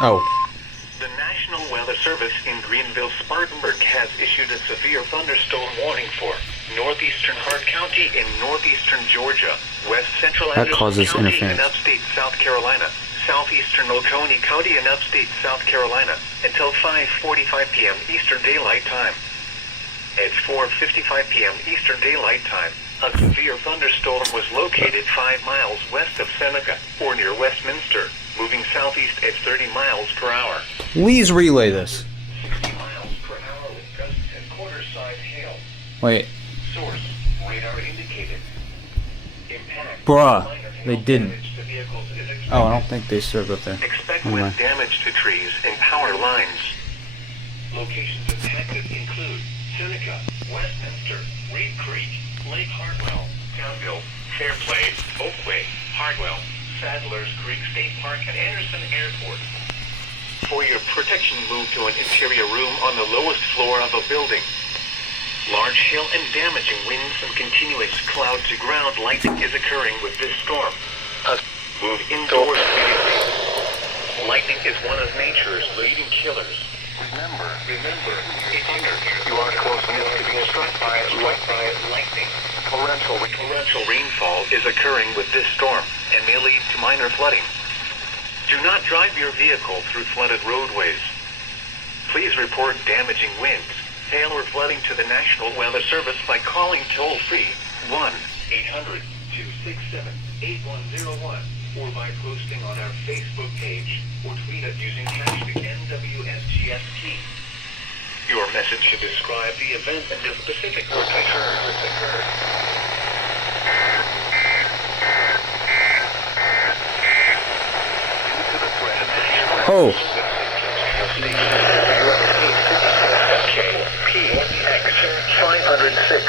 Oh. The National Weather Service in Greenville-Spartanburg has issued a severe thunderstorm warning for northeastern Hart County in northeastern Georgia, west central That Anderson causes County interference. in upstate South Carolina, southeastern Oconee County in upstate South Carolina, until 5:45 p.m. Eastern Daylight Time. At 4:55 p.m. Eastern Daylight Time, a severe thunderstorm was located 5 miles west of Seneca, or near Westminster, moving southeast at 30 miles per hour. Please relay this. 60 miles per hour with gusts and quarter-size hail. Wait. Source, radar indicated. Impact. Bruh, Minor hail they didn't. damage to vehicles is expected. Oh, I don't think they served up there. Expect Never mind. wind damage to trees and power lines. Locations impacted include Seneca, Westminster, Reed Creek, Lake Hartwell, Townville, Fairplay, Oakway, Hardwell, Sadler's Creek State Park, and Anderson Airport. For your protection, move to an interior room on the lowest floor of a building. Large hail and damaging winds and continuous cloud-to-ground lightning is occurring with this storm. Move indoors immediately. Lightning is one of nature's leading killers. Remember, if you are close enough to being struck by lightning, torrential rainfall is occurring with this storm and may lead to minor flooding. Do not drive your vehicle through flooded roadways. Please report damaging winds, hail, or flooding to the National Weather Service by calling toll-free 1-800-267-8101 or by posting on our Facebook page or tweet us using hashtag WXJ53. Your message should describe the event and the specific what occurred. Oh. PX506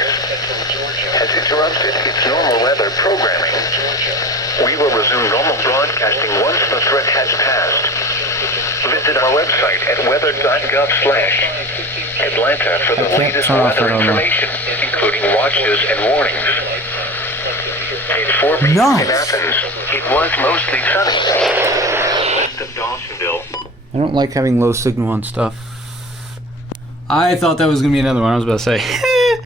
has interrupted its normal weather programming. We will resume normal broadcasting once the threat has passed. Visit our website at weather.gov/Atlanta for the latest turn off weather that alarm. information, including watches and warnings. At 4 p.m. in Nice. Athens, it was mostly sunny. West of Dawsonville. I don't like having low signal on stuff. I thought that was going to be another one. I was about to say.